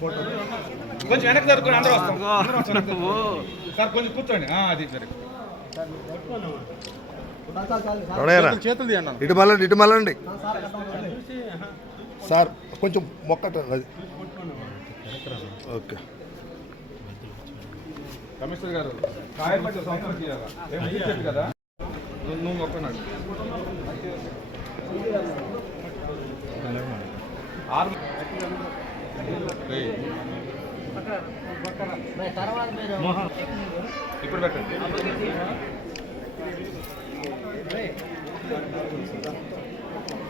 అయిపోయినట్టుంది కొంచెం వెనక్కి జరుపుకొని అందరూ వస్తాం. సార్ కొంచెం కూర్చోండి. ఆ, అది? చేతులు ఇటు మళ్ళండి ఇటు మళ్ళండి. సార్ కొంచెం మొక్కట అది ఓకే. కమిషనర్ గారు కాయపట్టి సంవత్సరం చేయాలా కదా? నువ్వు ఒక్కనాడు ఆరు. ఇప్పుడు పెట్టండి ఓకే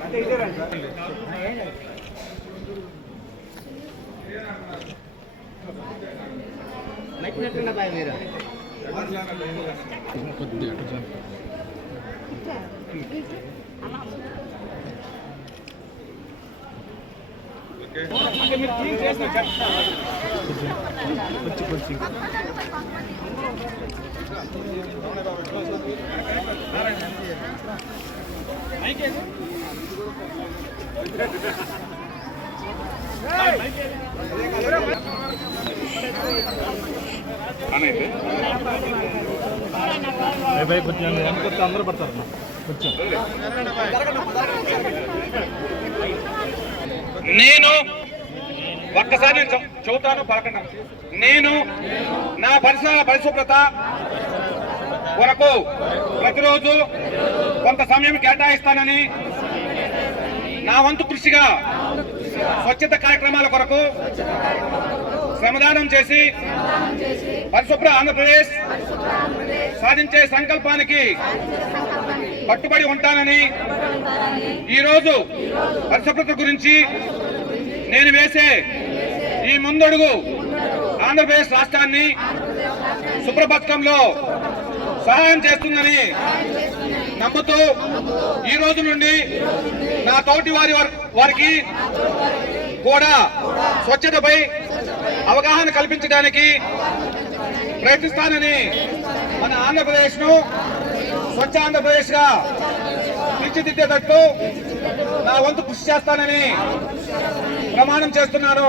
అంటే మీరు క్లీన్ చేసిన చెత్త అందరూ పడతారు నేను ఒక్కసారి చదువుతాను చెబుతాను పలకండి. నేను నా పరిసర పరిశుభ్రత కొరకు ప్రతిరోజు కొంత సమయం కేటాయిస్తానని నా వంతు కృషిగా స్వచ్ఛత కార్యక్రమాల కొరకు శ్రమదానం చేసి పరిశుభ్ర ఆంధ్రప్రదేశ్ సాధించే సంకల్పానికి కట్టుబడి ఉంటానని ఈరోజు పరిశుభ్రత గురించి నేను వేసే ఈ ముందడుగు ఆంధ్రప్రదేశ్ రాష్ట్రాన్ని శుభ్రపథకంలో సహాయం చేస్తుందని నమ్ముతూ ఈ రోజు నుండి నా తోటి వారి వారి- వారికి కూడా స్వచ్ఛతపై అవగాహన కల్పించడానికి ప్రయత్నిస్తానని మన ఆంధ్రప్రదేశ్ను ను స్వచ్ఛ ఆంధ్రప్రదేశ్గా తీర్చిదిద్దేటట్టు నా వంతు కృషి చేస్తానని ప్రమాణం చేస్తున్నాను.